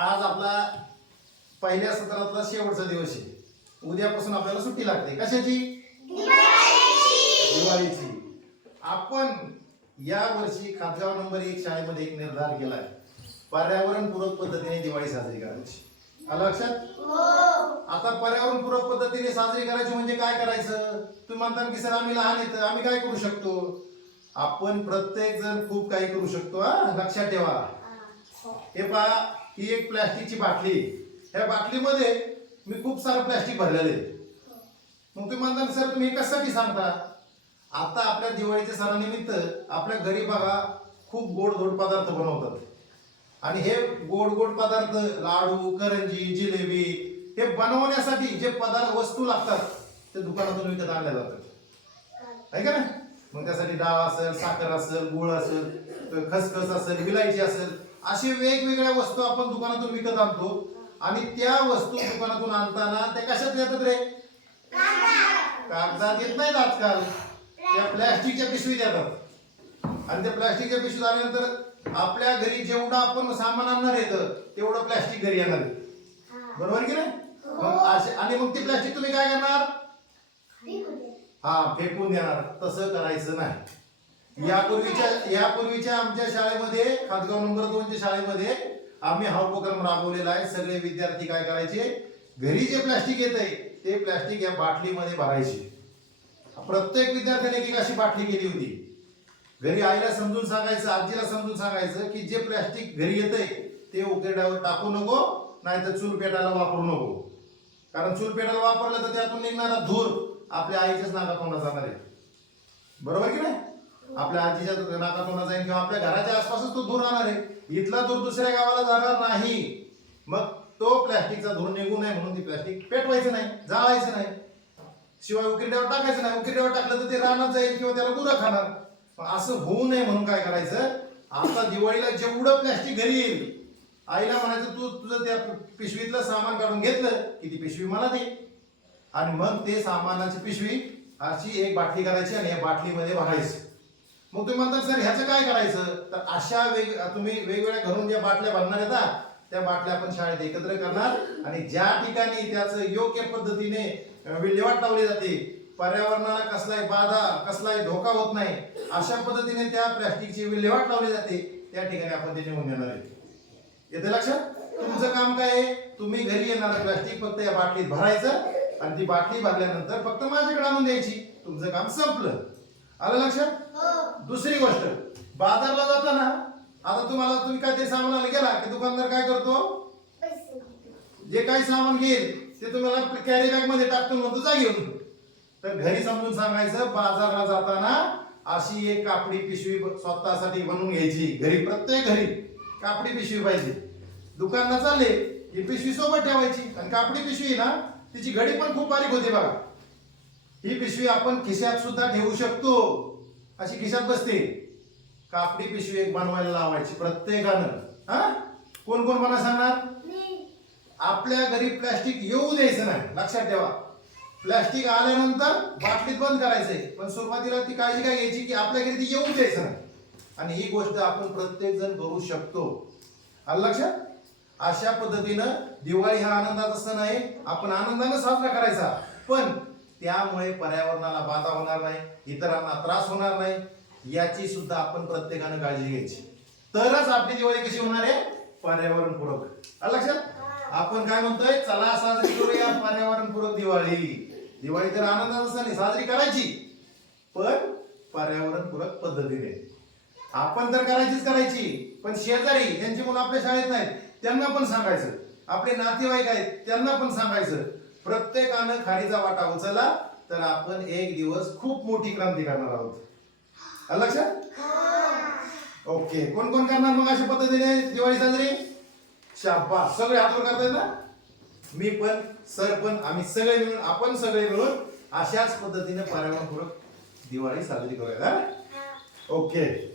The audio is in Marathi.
आज आपला पहिल्या सत्रातला शेवटचा दिवस आहे. उद्यापासून आपल्याला सुट्टी लागते. कशाची? दिवाळीची. आपण या वर्षी खातगाव नंबर एक शाळेमध्ये एक निर्धार केलाय पर्यावरणपूरक पद्धतीने दिवाळी साजरी करायची. आलं लक्षात? आता पर्यावरणपूरक पद्धतीने साजरी करायची म्हणजे काय करायचं? तुम्ही म्हणता की सर आम्ही लहान येत आम्ही काय करू शकतो? आपण प्रत्येक जण खूप काही करू शकतो हा? लक्षात ठेवा. हे पहा ही एक प्लॅस्टिकची बाटली ह्या बाटलीमध्ये मी खूप सारं प्लॅस्टिक भरलेलं आहे. मग तुम्ही म्हणता सर तुम्ही कशासाठी सांगता? आता आपल्या दिवाळीच्या सणानिमित्त आपल्या घरी बघा खूप गोड गोड पदार्थ बनवतात. आणि हे गोड गोड पदार्थ लाडू करंजी जिलेबी हे बनवण्यासाठी जे पदार्थ वस्तू लागतात ते दुकानातून विकत आणल्या जातात. आहे का मग त्यासाठी डाळ असेल साखर असेल गुळ असेल खसखस असेल विलायची असेल असे वेगवेगळ्या वस्तू आपण दुकानातून विकत आणतो. आणि त्या वस्तू दुकानातून आणताना त्या कशात येतात रे? कागदात येत नाहीत आजकाल. त्या प्लॅस्टिकच्या पिशवीत येतात. आणि त्या प्लॅस्टिकच्या पिशवीत आल्यानंतर आपल्या घरी जेवढं आपण सामान आणणार येतं तेवढं प्लॅस्टिक घरी येणार. बरोबर की नाही? मग असे आणि मग ती प्लॅस्टिक तुम्ही काय करणार? हा फेकून देणार. तसं करायचं नाही. यापूर्वीच्या यापूर्वीच्या आमच्या शाळेमध्ये खातगाव नंबर दोनच्या शाळेमध्ये आम्ही हा उपक्रम राबवलेला आहे. सगळे विद्यार्थी काय करायचे? घरी जे प्लॅस्टिक येत आहे ते प्लॅस्टिक या बाटलीमध्ये भरायचे. प्रत्येक विद्यार्थ्याने एक अशी बाटली केली होती. घरी आईला समजून सांगायचं आजीला समजून सांगायचं की जे प्लॅस्टिक घरी येतंय ते उकेडावर टाकू नको नाहीतर चूल पेटायला वापरू नको. कारण चूल पेटायला वापरलं तर त्यातून निघणारा धूर आपल्या आईच्याच नाकातोंडात जाणार आहे. बरोबर की नाही? आपल्या आजीच्या नाकातोंडात जाईल किंवा आपल्या घराच्या आसपासच तो धूर राहणार आहे. इथला धूर दुसऱ्या गावाला जाणार नाही. मग तो प्लॅस्टिकचा धूर निघू नये म्हणून ती प्लॅस्टिक पेटवायचं नाही जाळायचं नाही. शिवाय उकिरड्यावर टाकायचं नाही. उकिरड्यावर टाकलं तर ते रानात जाईल किंवा त्याला गुरं खाणार. पण असं होऊ नये म्हणून काय करायचं? आता दिवाळीला जेवढं प्लॅस्टिक घरी येईल आईला म्हणायचं तू तुझं त्या पिशवीतलं सामान काढून घेतलं की ती पिशवी मला दे. आणि मग ते सामानाची पिशवी अशी एक बाटली करायची आणि या बाटलीमध्ये भरायची. मग तुम्ही म्हणता सर ह्याचं काय करायचं? तर अशा वेग तुम्ही वेगवेगळ्या घरून ज्या बाटल्या बांधणार येतात त्या बाटल्या आपण शाळेत एकत्र करणार आणि ज्या ठिकाणी त्याचं योग्य पद्धतीने विल्हेवाट लावली जाते पर्यावरणाला कसलाही बाधा कसलाही धोका होत नाही अशा पद्धतीने त्या प्लॅस्टिकची विल्हेवाट लावली जाते त्या ठिकाणी आपण ते नेऊन देणार आहे येते लक्षात? तुमचं काम काय आहे? तुम्ही घरी येणार प्लॅस्टिक फक्त या बाटलीत भरायचं आणि ती बाटली भरल्यानंतर फक्त माझ्याकडे आणून द्यायची. तुमचं काम संपलं. आलं लक्षात? दुसरी गोष्ट बाजारला जाताना आता तुम्हाला तुम्ही काय ते सामानाला गेला की दुकानदार काय करतो? जे काही सामान घेईल ते तुम्हाला कॅरी बॅगमध्ये टाकतो म्हणतो जा घेऊन तर घरी समजून सांगायचं बाजारला जाताना अशी एक कापडी पिशवी स्वतःसाठी बनवून घ्यायची. घरी प्रत्येक घरी कापडी पिशवी पाहिजे. दुकानला चालले ही पिशवी सोबत ठेवायची. आणि कापडी पिशवी ना तिची घडी पण खूप बारीक होते बघा. ही पिशवी आपण खिशात सुद्धा ठेवू शकतो. अशी खिशात बसते. कापडी पिशवी एक बनवायला लावायची प्रत्येकानं. हा? कोण कोण मला सांगणार? आपल्या घरी प्लॅस्टिक येऊ द्यायचं नाही. लक्षात ठेवा. प्लॅस्टिक आल्यानंतर बाटलीत बंद करायचंय. पण सुरुवातीला ती काळजी काय घ्यायची की आपल्या घरी ती येऊ द्यायचं नाही. आणि ही गोष्ट आपण प्रत्येक जण करू शकतो. आलं लक्षात? अशा पद्धतीनं दिवाळी हा आनंदाचा सण आहे. आपण आनंदानं साजरा करायचा. पण त्यामुळे पर्यावरणाला बाधा होणार नाही इतरांना त्रास होणार नाही याची सुद्धा आपण प्रत्येकानं काळजी घ्यायची. तरच आपली दिवाळी कशी होणार आहे? पर्यावरणपूरक. लक्षात? आपण काय म्हणतोय? चला साजरी करूया पर्यावरणपूरक दिवाळी. दिवाळी तर सण आहे साजरी करायची पण पर्यावरणपूरक पद्धतीने. आपण तर करायचीच करायची पण शेजारी ज्यांची मुलं आपल्या शाळेत नाहीत त्यांना पण सांगायचं. आपले नातेवाईक आहेत त्यांना पण सांगायचं. प्रत्येकानं खारीचा वाटा उचलला तर आपण एक दिवस खूप मोठी क्रांती करणार आहोत. लक्षात? ओके. कोण कोण करणार मग अशा पद्धतीने? दिवाळी साजरी? शाबास. सगळे हातवर करतायत ना? मी पण सर पण आम्ही सगळे मिळून आपण सगळे मिळून अशाच पद्धतीने पर्यावरणपूरक दिवाळी साजरी करूया ओके.